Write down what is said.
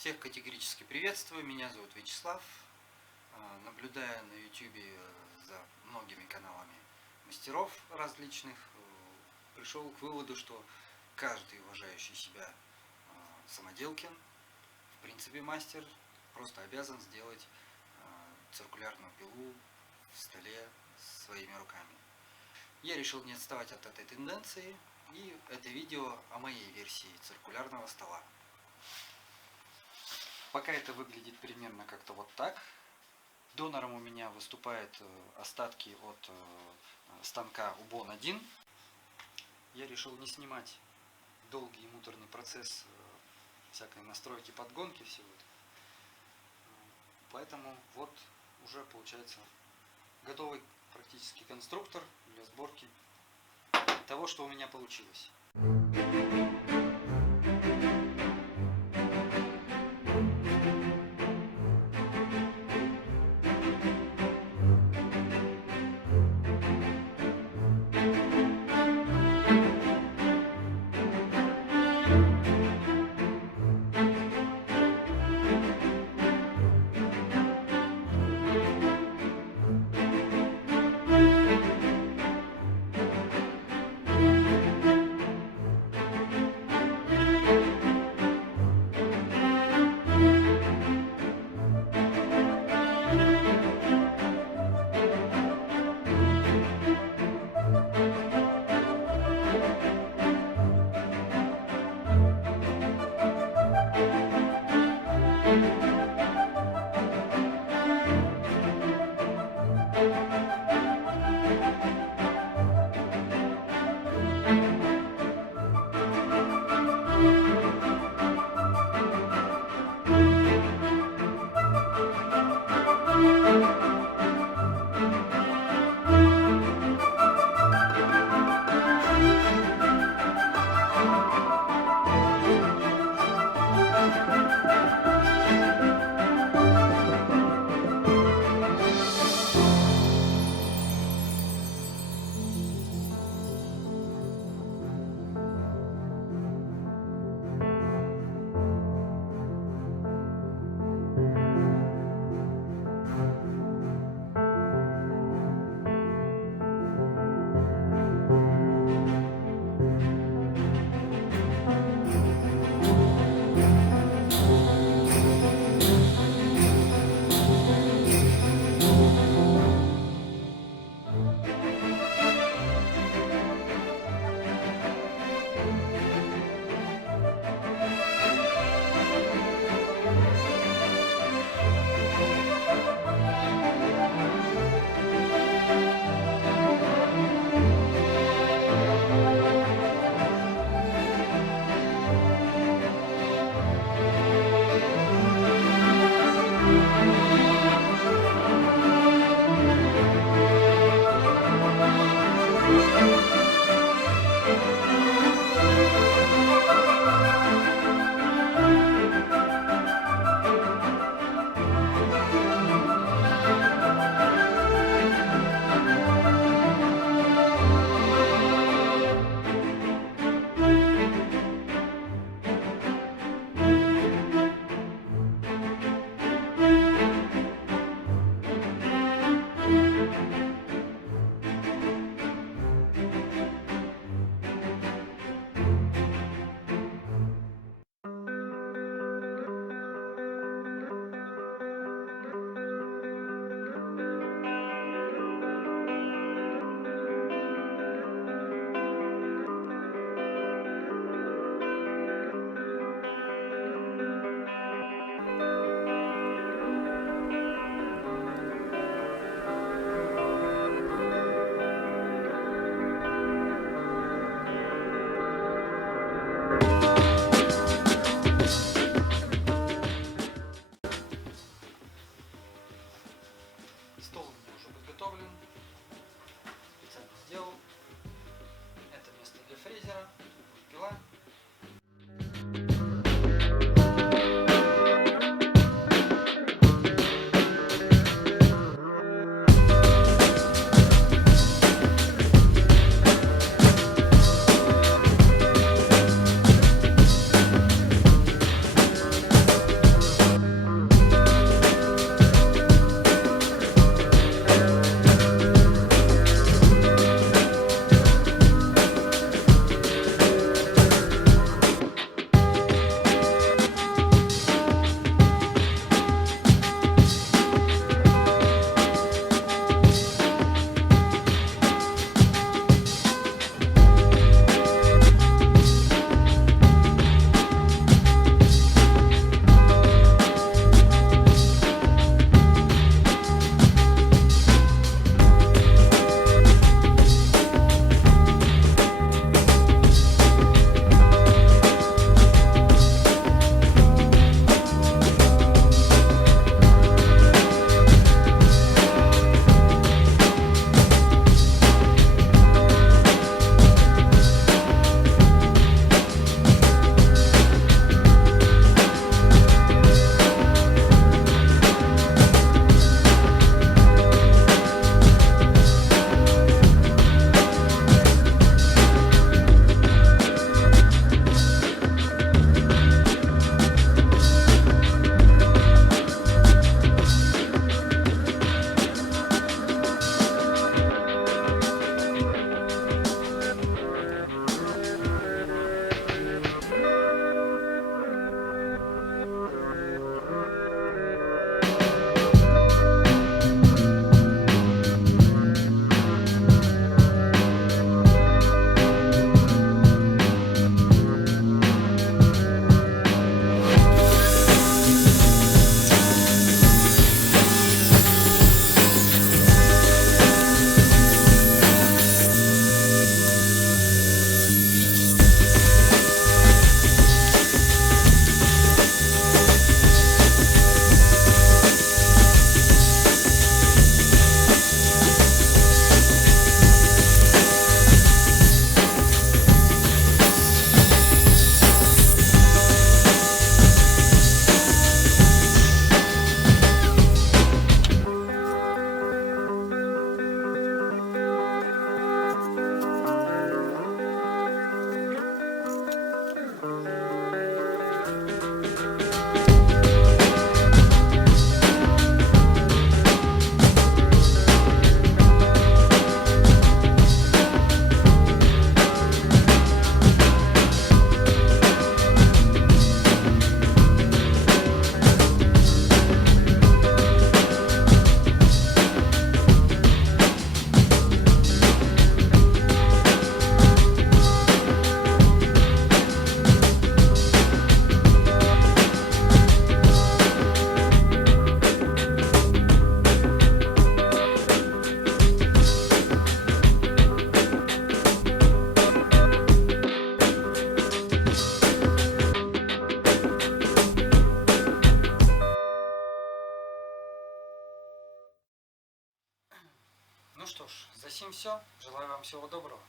Всех категорически приветствую, меня зовут Вячеслав. Наблюдая на YouTube за многими каналами мастеров различных, пришел к выводу, что каждый уважающий себя самоделкин, в принципе мастер, просто обязан сделать циркулярную пилу в столе своими руками. Я решил не отставать от этой тенденции, и это видео о моей версии циркулярного стола. Пока это выглядит примерно как-то вот так. Донором у меня выступают остатки от станка Убон 1. Я решил не снимать долгий и муторный процесс всякой настройки, подгонки всего этого. Поэтому вот уже получается готовый практически конструктор для сборки того, что у меня получилось. что ж, за сим все. Желаю вам всего доброго.